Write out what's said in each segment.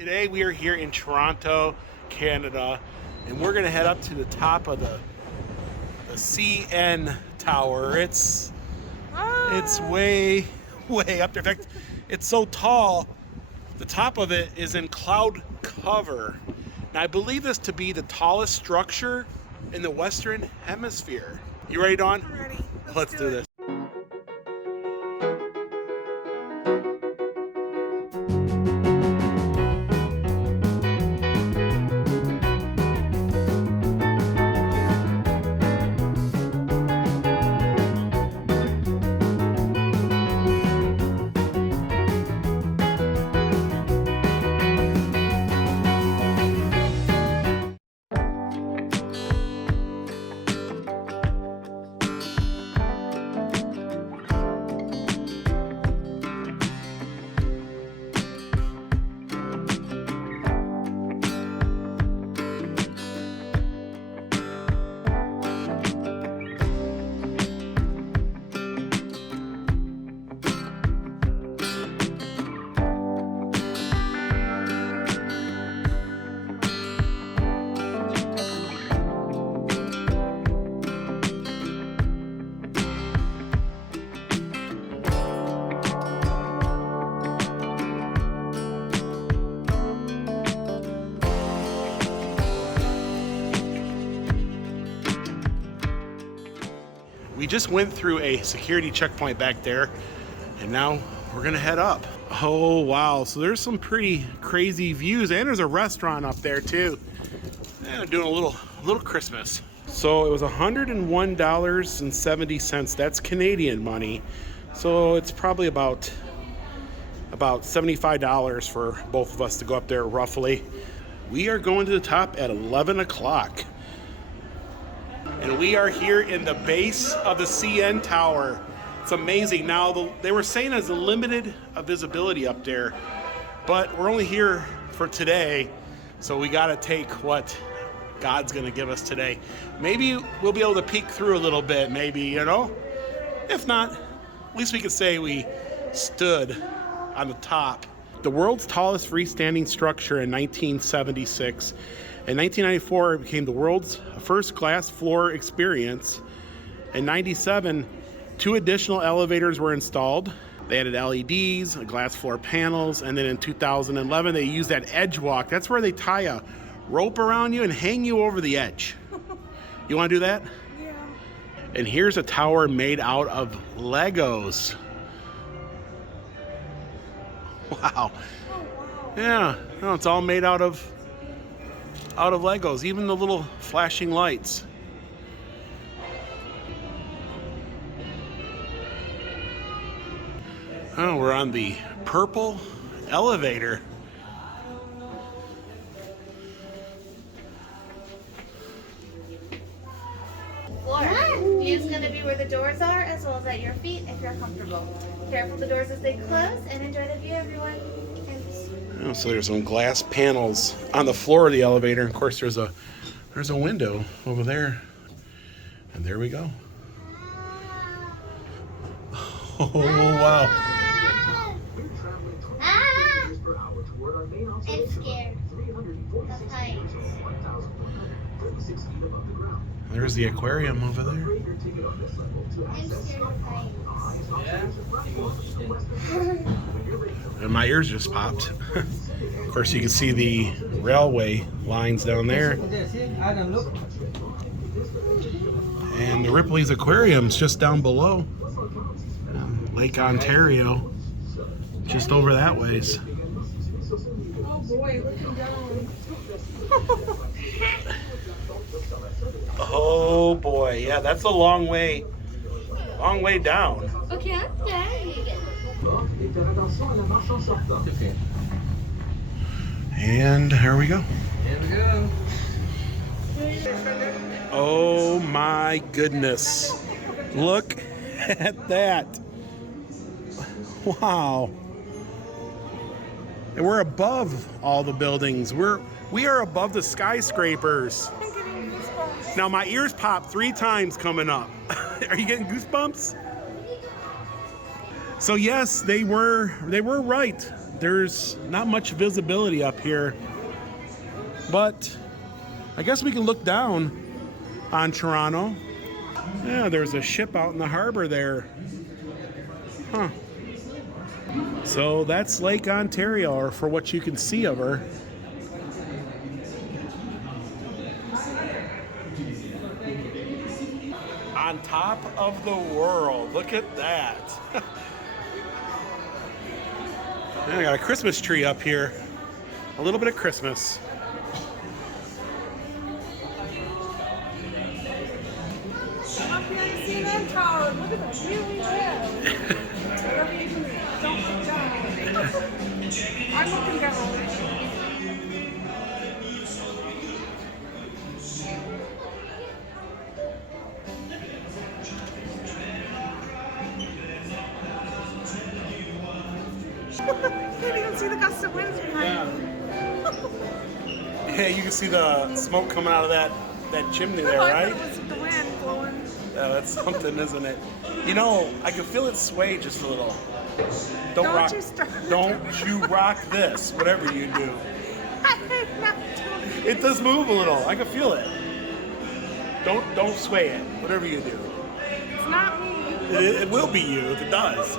Today we are here in Toronto, Canada, and we're gonna head up to the top of the CN Tower. It's way up there. In fact, it's so tall, the top of it is in cloud cover. Now I believe this to be the tallest structure in the Western Hemisphere. You ready, Dawn? I'm ready. Let's do this. We just went through a security checkpoint back there, and now we're gonna head up. Oh wow, so there's some pretty crazy views, and there's a restaurant up there too. And they're doing a little Christmas. So it was $101.70. That's Canadian money. So it's probably about $75 for both of us to go up there roughly. We are going to the top at 11 o'clock. And we are here in the base of the CN Tower. It's amazing. Now, they were saying there's a limited visibility up there, but we're only here for today, so we gotta take what God's gonna give us today. Maybe we'll be able to peek through a little bit, maybe, you know? If not, at least we could say we stood on the top. The world's tallest freestanding structure in 1976. In 1994, it became the world's first glass floor experience. In 97, 2 additional elevators were installed. They added LEDs, glass floor panels, and then in 2011, they used that edge walk. That's where they tie a rope around you and hang you over the edge. You want to do that? Yeah. And here's a tower made out of Legos. Wow. Oh, wow. Yeah, no, it's all made out of Legos, even the little flashing lights. Oh, we're on the purple elevator. Floor. View is going to be where the doors are, as well as at your feet if you're comfortable. Careful the doors as they close, and enjoy the view, everyone. Oh, so there's some glass panels on the floor of the elevator. Of course, there's a window over there, and there we go. Oh wow! I'm scared of heights. There's the aquarium over there. I'm scared of heights. And my ears just popped. Of course, you can see the railway lines down there. And the Ripley's Aquarium's just down below. Lake Ontario, just over that ways. Oh boy, looking down. Oh boy, yeah, that's a long way down. Okay, I'm there. And here we go. Here we go. Oh my goodness. Look at that. Wow. And we're above all the buildings. We are above the skyscrapers. I'm getting goosebumps. Now my ears popped 3 times coming up. Are you getting goosebumps? So yes, they were right. there's not much visibility up here, but I guess we can look down on Toronto. Yeah, there's a ship out in the harbor there. Huh. So that's Lake Ontario, or for what you can see of her. On top of the world. Look at that. I got a Christmas tree up here. A little bit of Christmas. Up here in CNN Tower. Look at the view we have. Whatever you do, don't look down. I'm looking down. Can't even see the gust of winds behind me. Yeah, you can see the smoke coming out of that chimney there, right? I thought it was the wind blowing. Yeah, that's something, isn't it? You know, I can feel it sway just a little. Don't rock. you start. Don't you rock this, whatever you do. I'm not doing It does move a little. I can feel it. Don't sway it, whatever you do. It's not me. It will be you if it does.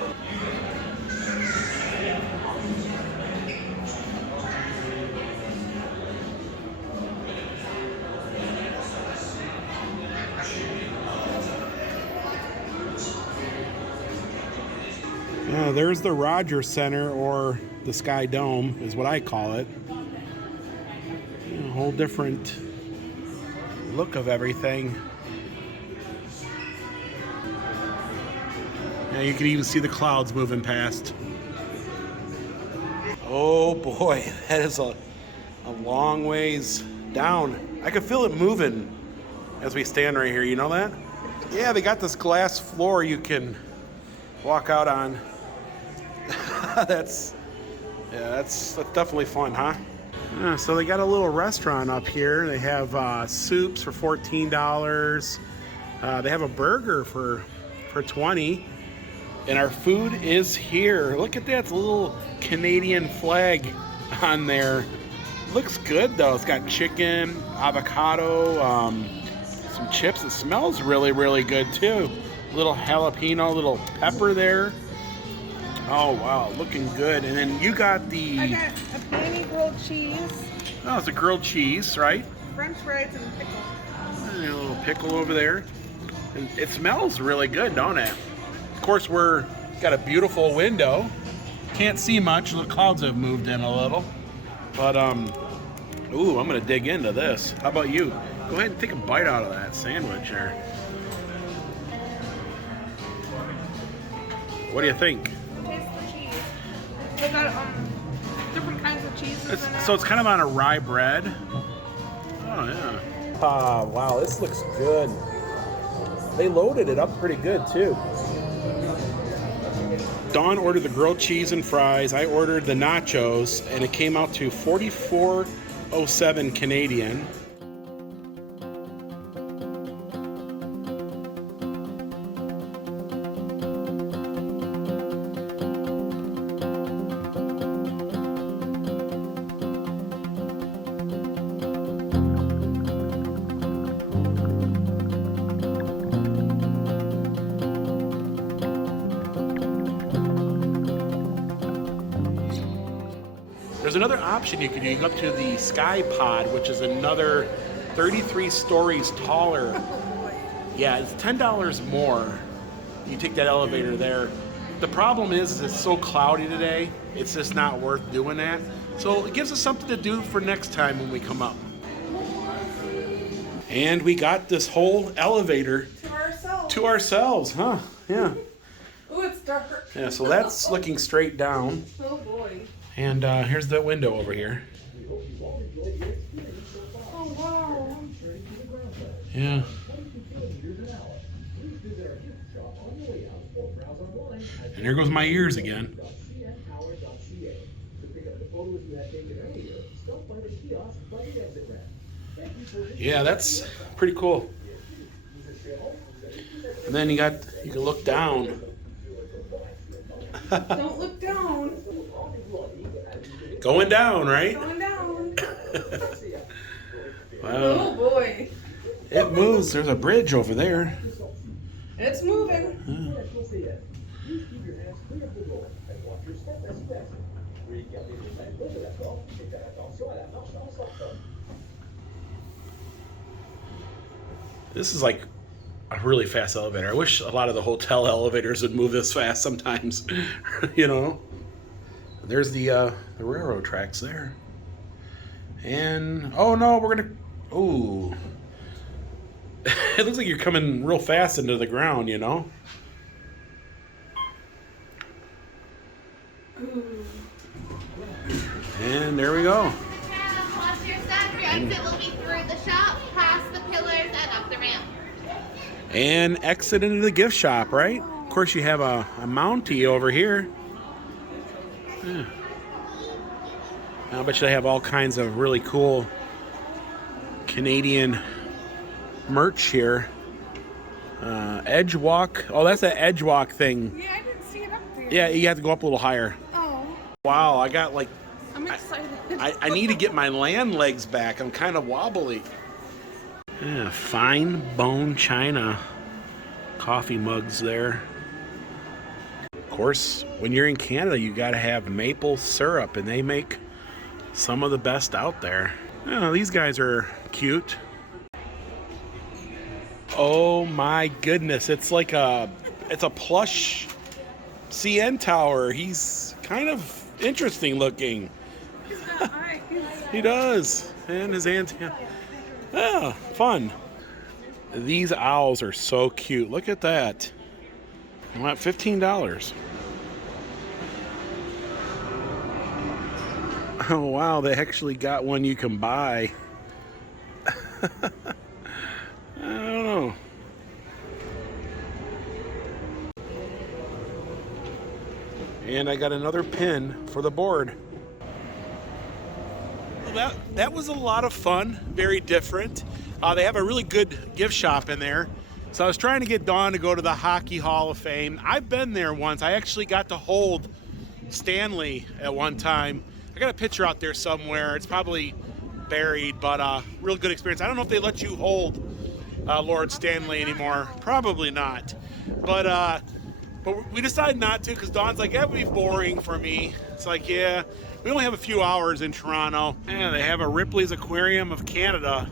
There's the Rogers Center, or the Sky Dome is what I call it. A whole different look of everything. Yeah, you can even see the clouds moving past. Oh boy, that is a long ways down. I can feel it moving as we stand right here, you know that? Yeah, they got this glass floor you can walk out on. That's definitely fun, huh? Yeah, so they got a little restaurant up here. They have soups for $14. They have a burger for $20. And our food is here. Look at that, it's a little Canadian flag on there. Looks good though. It's got chicken, avocado, some chips. It smells really, really good too. Little jalapeno, little pepper there. Oh wow, looking good. And then you got I the, got a panini grilled cheese, oh, it's a grilled cheese, right? French fries, and pickle. And a little pickle over there. And it smells really good, don't it? Of course, we're got a beautiful window. Can't see much. The clouds have moved in a little. But ooh, I'm gonna dig into this. How about you? Go ahead and take a bite out of that sandwich there. What do you think? Taste the cheese. They got different kinds of cheeses in it. So it's kind of on a rye bread. Oh yeah. Wow, this looks good. They loaded it up pretty good too. Dawn ordered the grilled cheese and fries. I ordered the nachos, and it came out to $44.07 Canadian. There's another option you can do. You can go up to the Sky Pod, which is another 33 stories taller. Yeah, it's $10 more. You take that elevator there. The problem is it's so cloudy today, it's just not worth doing that. So it gives us something to do for next time when we come up. And we got this whole elevator to ourselves, huh? Yeah. Ooh, it's dark. Yeah, so that's looking straight down. Oh boy. And here's the window over here. Oh wow. Yeah. And there goes my ears again. Yeah, that's pretty cool. And then you can look down. Don't look down. Going down, right? Going down. Wow. Oh boy. It moves. There's a bridge over there. It's moving. This is like a really fast elevator. I wish a lot of the hotel elevators would move this fast sometimes. You know? There's the railroad tracks there. And, oh no, we're gonna, ooh. It looks like you're coming real fast into the ground, you know? And there we go. Once you're set, your exit will be through the shop, past the pillars, and up the ramp. And exit into the gift shop, right? Of course, you have a Mountie over here. Yeah. I bet you they have all kinds of really cool Canadian merch here. Edge walk. Oh, that's an edge walk thing. Yeah, I didn't see it up there. Yeah, you have to go up a little higher. Oh, Wow, I got like, I'm excited. I need to get my land legs back. I'm kind of wobbly. Yeah, fine bone china coffee mugs there. Of course, when you're in Canada, you got to have maple syrup, and they make some of the best out there. Oh, these guys are cute. Oh my goodness, it's like it's a plush CN tower. He's kind of interesting looking. He's got eyes. He does. And his antenna. Oh, fun. These owls are so cute. Look at that. I want $15. Oh wow, they actually got one you can buy. I don't know. And I got another pin for the board. Well, that was a lot of fun. Very different. They have a really good gift shop in there. So I was trying to get Dawn to go to the Hockey Hall of Fame. I've been there once. I actually got to hold Stanley at one time. I got a picture out there somewhere. It's probably buried, but real good experience. I don't know if they let you hold Lord Stanley anymore. Probably not. But we decided not to because Dawn's like, that would be boring for me. It's like, yeah, we only have a few hours in Toronto. Yeah, they have a Ripley's Aquarium of Canada.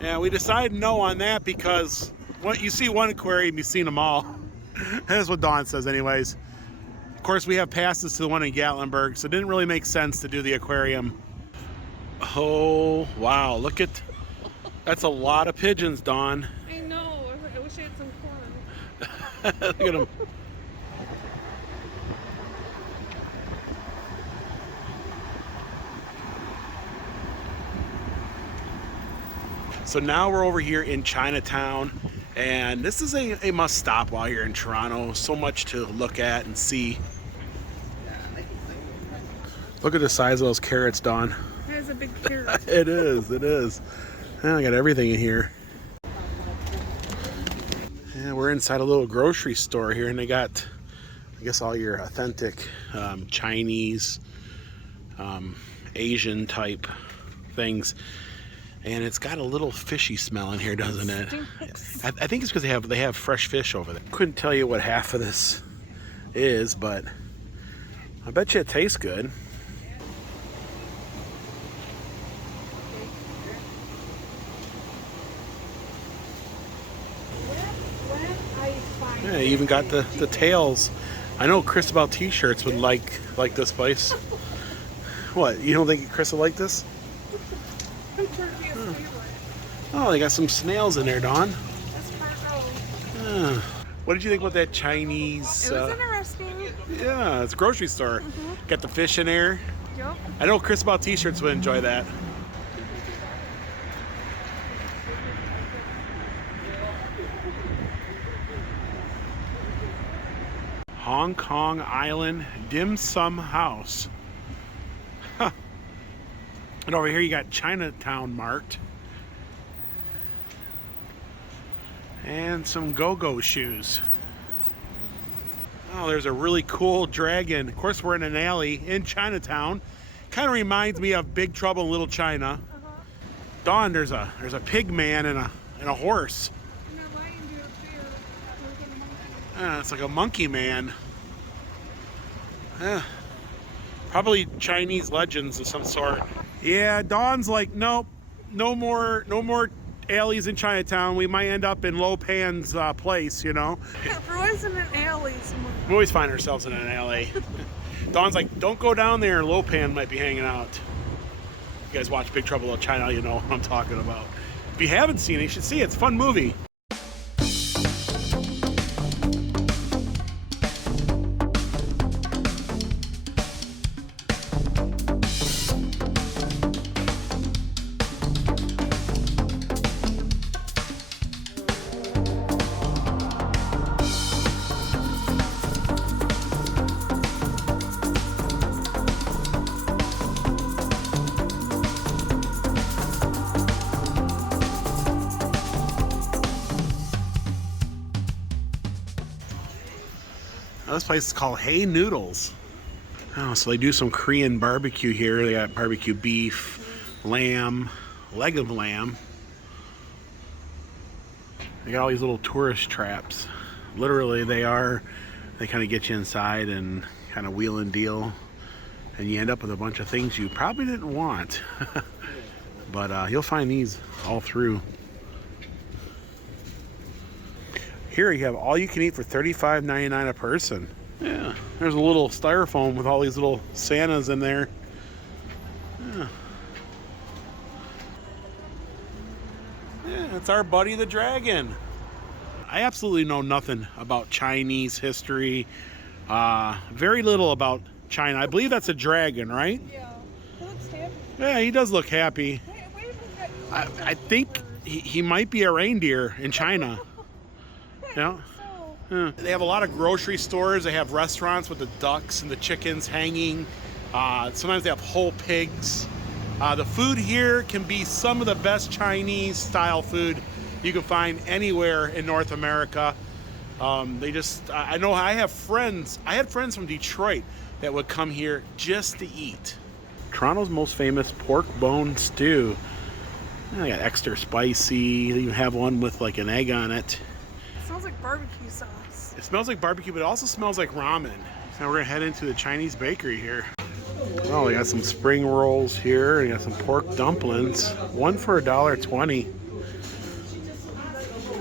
Yeah, we decided no on that because when you see one aquarium, you've seen them all. That's what Dawn says anyways. Of course, we have passes to the one in Gatlinburg, so it didn't really make sense to do the aquarium. Oh, wow, look at, that's a lot of pigeons, Dawn. I know. I wish I had some corn. Look at them. So now we're over here in Chinatown, and this is a must stop while you're in Toronto. So much to look at and see. Look at the size of those carrots, Dawn. That is a big carrot. It is, it is. I got everything in here. And we're inside a little grocery store here, and they got, I guess, all your authentic Chinese, Asian type things. And it's got a little fishy smell in here, doesn't it? I think it's because they have fresh fish over there. Couldn't tell you what half of this is, but I bet you it tastes good. Yeah, you even got the tails. I know Christabel t-shirts would like this place. What, you don't think Chris would like this? Oh, they got some snails in there, Dawn. That's part What did you think about that Chinese? It was interesting. Yeah, it's a grocery store. Got the fish in there. Yep. I know Christabel t-shirts would enjoy that. Hong Kong Island Dim Sum House. Huh. And over here you got Chinatown marked. And some go-go shoes. Oh, there's a really cool dragon. Of course, we're in an alley in Chinatown. kind of reminds me of Big Trouble in Little China. Dawn, there's a pig man and a horse. It's like a monkey man. Probably Chinese legends of some sort. Yeah, Dawn's like, nope, no more alleys in Chinatown. We might end up in Lo Pan's place, you know. There wasn't an alley somewhere. We always find ourselves in an alley. Dawn's like, don't go down there. Lo Pan might be hanging out. You guys watch Big Trouble in Little China, you know what I'm talking about. If you haven't seen it, you should see it. It's a fun movie. This place is called Hey Noodles. Oh, so they do some Korean barbecue here. They got barbecue beef, lamb, leg of lamb. They got all these little tourist traps. Literally, they kind of get you inside and kind of wheel and deal. And you end up with a bunch of things you probably didn't want. But you'll find these all through. Here you have all you can eat for $35.99 a person. Yeah, there's a little styrofoam with all these little Santas in there. Yeah, it's our buddy the dragon. I absolutely know nothing about Chinese history. Very little about China. I believe that's a dragon, right? Yeah, he looks happy. Yeah, he does look happy. Wait, I think he might be a reindeer in China. Yeah. Yeah. They have a lot of grocery stores. They have restaurants with the ducks and the chickens hanging. Sometimes they have whole pigs. The food here can be some of the best Chinese style food you can find anywhere in North America. I know I had friends from Detroit that would come here just to eat. Toronto's most famous pork bone stew. They got extra spicy. They even have one with like an egg on it. It smells like barbecue sauce. It smells like barbecue, but it also smells like ramen. Now we're gonna head into the Chinese bakery here. Oh, we got some spring rolls here. We got some pork dumplings. One for $1.20.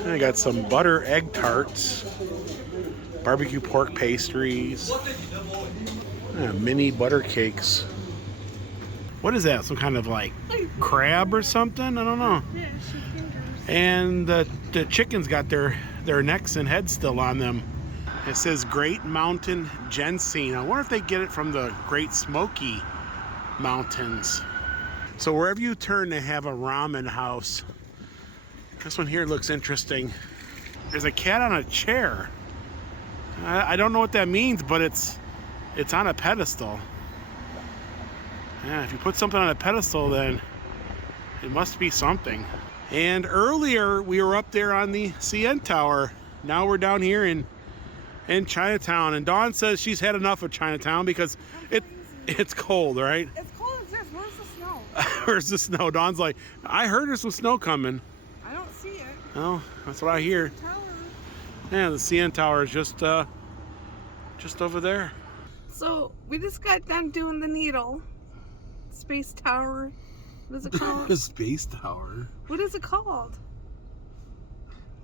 And I got some butter egg tarts, barbecue pork pastries, mini butter cakes. What is that? Some kind of like crab or something? I don't know. Yeah, she fingers. And the chickens got their necks and heads still on them. It says Great Mountain Ginseng. I wonder if they get it from the Great Smoky Mountains. So wherever you turn, they have a ramen house. This one here looks interesting. There's a cat on a chair. I don't know what that means, but it's on a pedestal. Yeah, if you put something on a pedestal, then it must be something. And earlier we were up there on the CN Tower. Now we're down here in Chinatown, and Dawn says she's had enough of Chinatown because it's cold, right? It's cold as this. Where's the snow? Where's the snow? Dawn's like, I heard there's some snow coming. I don't see it. Oh, that's what I hear. Tower. Yeah, the CN Tower is just over there. So we just got done doing the needle. Space Tower. What is it called? The Space Tower. What is it called?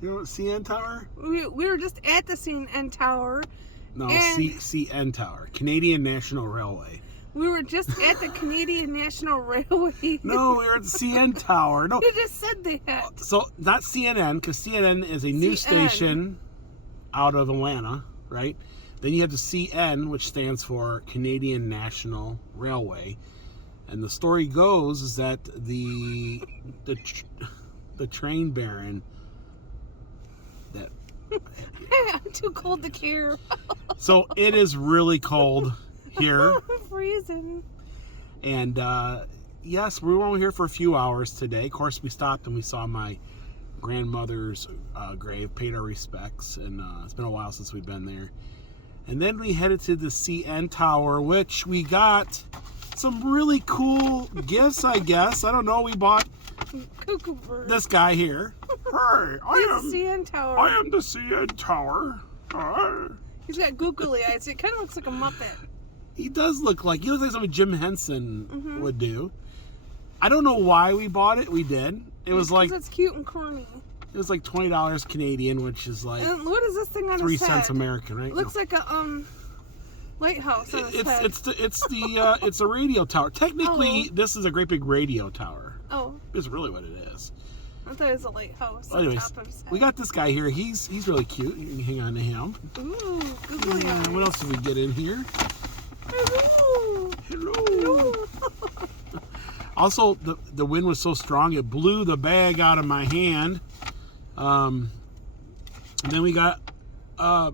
You know what CN Tower? We were just at the CN Tower. No, And- CN Tower, Canadian National Railway. We were just at the Canadian National Railway. No, we were at the CN Tower. No, You just said that. so not CNN, because CNN is a news CN. station out of Atlanta, right? Then you have the CN, which stands for Canadian National Railway. And the story goes is that the train baron that I'm too cold to care. so it is really cold here. I'm freezing. And yes, we were only here for a few hours today. Of course, we stopped and we saw my grandmother's grave, paid our respects, and it's been a while since we've been there. And then we headed to the CN Tower, which we got some really cool gifts, I guess. I don't know. We bought Cuckoo bird. this guy here. Hey, He's the CN Tower. I am the CN Tower. He's got googly eyes. It kind of looks like a Muppet. He does look like something Jim Henson would do. I don't know why we bought it. We did. It was like it's cute and corny. It was like $20 Canadian, which is like And what is this thing on 3 his head? cents American, right? It looks like a lighthouse on his head. It's a radio tower. Technically, this is a great big radio tower. Oh, Is really what it is. I thought it was a lighthouse Well, on anyways, top of his head. we got this guy here. He's really cute. You can hang on to him. Ooh, googly eyes. What else did we get in here? Hello. Hello. Also, the wind was so strong it blew the bag out of my hand. And then we got a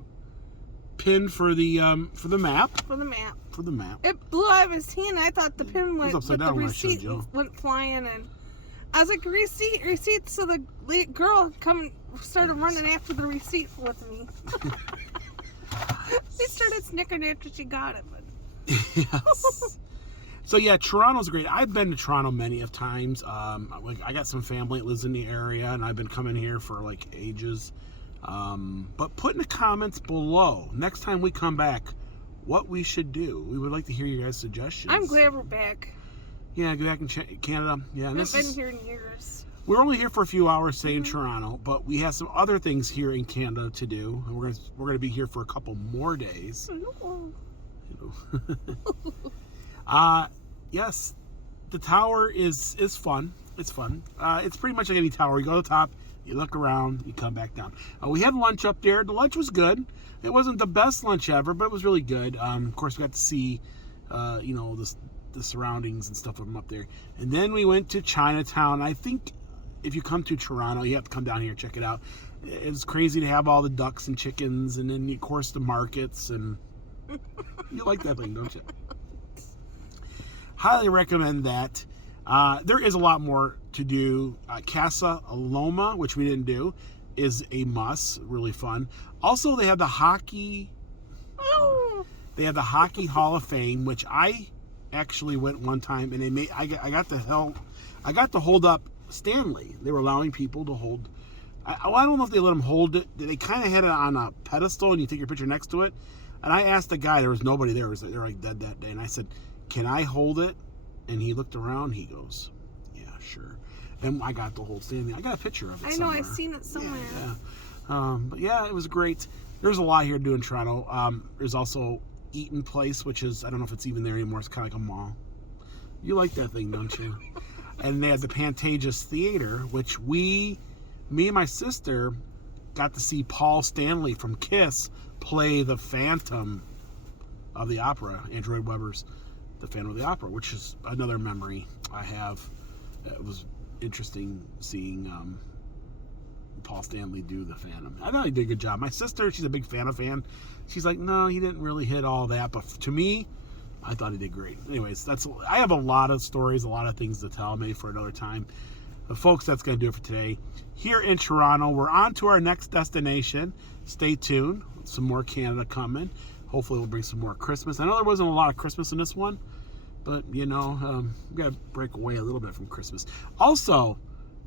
pin for the map. For the map. For the map. It blew out of his hand. I thought the pin went, upside but the down when I showed receipt you. went flying, and I was like, receipt. So the girl started running after the receipt with me. We started snickering after she got it, but Yes. So yeah, Toronto's great. I've been to Toronto many of times. I got some family that lives in the area, and I've been coming here for like ages. But put in the comments below next time we come back what we should do. We would like to hear your guys' suggestions. I'm glad we're back. Yeah, go back in Canada. Yeah, and I've been here in years. we're only here for a few hours, say in Toronto, but we have some other things here in Canada to do, and we're gonna be here for a couple more days. Yes, the tower is fun. It's fun. It's pretty much like any tower. You go to the top, you look around, you come back down. We had lunch up there. The lunch was good. It wasn't the best lunch ever, but it was really good. Of course, we got to see, the surroundings and stuff from up there. And then we went to Chinatown. I think if you come to Toronto, you have to come down here and check it out. It's crazy to have all the ducks and chickens, and then of course the markets, and you like that thing, don't you? Highly recommend that. There is a lot more to do. Casa Loma, which we didn't do, is a must. Really fun. Also, they have the hockey. They have the Hockey Hall of Fame, which I actually went one time, and I got to hold up Stanley. They were allowing people to hold. I don't know if they let them hold it. They kind of had it on a pedestal, and you take your picture next to it. And I asked the guy. There was nobody there. They were like dead that day, and I said, "Can I hold it?" And he looked around. He goes, "Yeah, sure." And I got the whole Stanley. I got a picture of it. I know, I've seen it somewhere. Yeah. But yeah, it was great. There's a lot here to do in Toronto. There's also Eaton Place, which is, I don't know if it's even there anymore. It's kind of like a mall. You like that thing, don't you? And they had the Pantages Theater, which me and my sister got to see Paul Stanley from Kiss play the Phantom of the Opera, Andrew Lloyd Webber's The Phantom of the Opera, which is another memory I have. It was interesting seeing Paul Stanley do the Phantom. I thought he did a good job. My sister, she's a big fan. She's like, no, he didn't really hit all that, but to me, I thought he did great. Anyways, I have a lot of stories, a lot of things to tell, maybe for another time. But folks, that's going to do it for today. Here in Toronto, we're on to our next destination. Stay tuned. Some more Canada coming. Hopefully we'll bring some more Christmas. I know there wasn't a lot of Christmas in this one, but, we got to break away a little bit from Christmas. Also,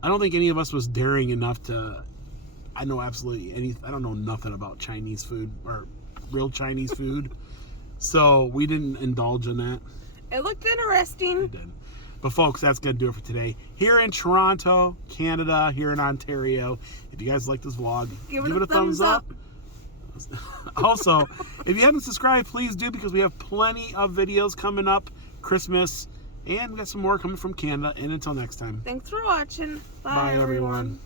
I don't think any of us was daring enough to, I don't know nothing about Chinese food or real Chinese food. So we didn't indulge in that. It looked interesting. It did. But folks, that's going to do it for today. Here in Toronto, Canada, here in Ontario. If you guys like this vlog, give it a thumbs up. Also, if you haven't subscribed, please do, because we have plenty of videos coming up, Christmas, and we got some more coming from Canada. And until next time. Thanks for watching. Bye everyone.